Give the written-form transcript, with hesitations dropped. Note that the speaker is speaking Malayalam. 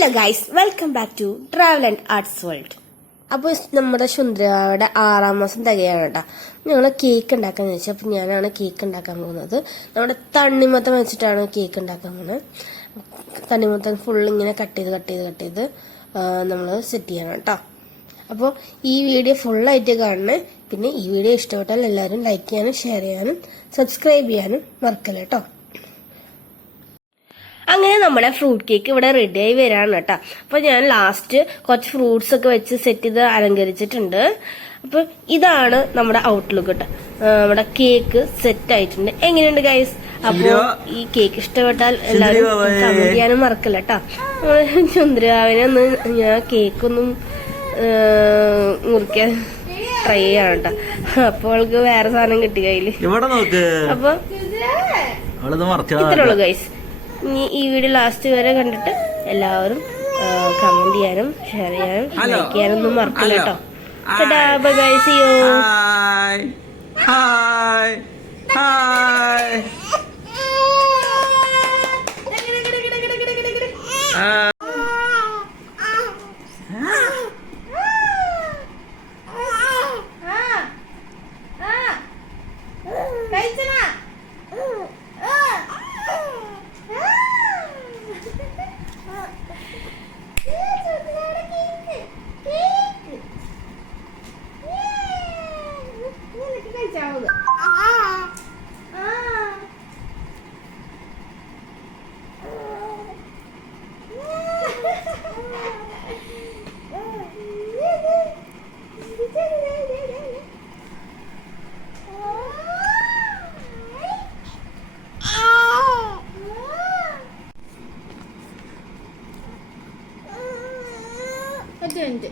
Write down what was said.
Hello guys, welcome back to travel and arts world. അപ്പോൾ നമ്മുടെ സുന്ദരയുടെ 6ാം മാസം തികയാണ് കേട്ടോ. ഞങ്ങൾ കേക്ക് ഉണ്ടാക്കാന്ന് വെച്ചാൽ അപ്പോൾ ഞാനാണ് കേക്ക് ഉണ്ടാക്കാൻ പോകുന്നത്. നമ്മുടെ തണ്ണിമത്തം വെച്ചിട്ടാണ് കേക്ക് ഉണ്ടാക്കാൻ പോകുന്നത്. തണ്ണിമത്തം ഫുൾ ഇങ്ങനെ കട്ട് ചെയ്ത് നമ്മൾ സെറ്റ് ചെയ്യണം കേട്ടോ. അപ്പോൾ ഈ വീഡിയോ ഫുള്ളായിട്ട് കാണണേ. പിന്നെ ഈ വീഡിയോ ഇഷ്ടപ്പെട്ടാൽ എല്ലാവരും ലൈക്ക് ചെയ്യാനും ഷെയർ ചെയ്യാനും സബ്സ്ക്രൈബ് ചെയ്യാനും മറക്കല്ല കേട്ടോ. അങ്ങനെ നമ്മുടെ ഫ്രൂട്ട് കേക്ക് ഇവിടെ റെഡിയായി വരാണ് കേട്ടോ. അപ്പൊ ഞാൻ ലാസ്റ്റ് കുറച്ച് ഫ്രൂട്ട്സ് ഒക്കെ വെച്ച് സെറ്റ് ചെയ്ത് അലങ്കരിച്ചിട്ടുണ്ട്. അപ്പൊ ഇതാണ് നമ്മുടെ ഔട്ട്ലുക്ക് കേട്ടോ. നമ്മുടെ കേക്ക് സെറ്റ് ആയിട്ടുണ്ട്. എങ്ങനെയുണ്ട് ഗൈസ്? അപ്പൊ ഈ കേക്ക് ഇഷ്ടപ്പെട്ടാൽ എല്ലാവരും കമന്റ് ചെയ്യാനും മറക്കല്ല കേട്ടോ. ചന്ദ്രവാവിനെ ഒന്ന് ഞാൻ കേക്കൊന്നും മുറിക്കാൻ ട്രൈ ചെയ്യാണ് കേട്ടോ. അപ്പൊ അവൾക്ക് വേറെ സാധനം കിട്ടി കയ്യില്. അപ്പൊ ഇത്രയുള്ളൂ ഗൈസ്. ഇനി ഈ വീഡിയോ ലാസ്റ്റ് വരെ കണ്ടിട്ട് എല്ലാവരും കമന്റ് ചെയ്യാനും ഷെയർ ചെയ്യാനും ലൈക്ക് ചെയ്യാനൊന്നും മറക്കില്ല കേട്ടോ. Bye bye, see you. Attend.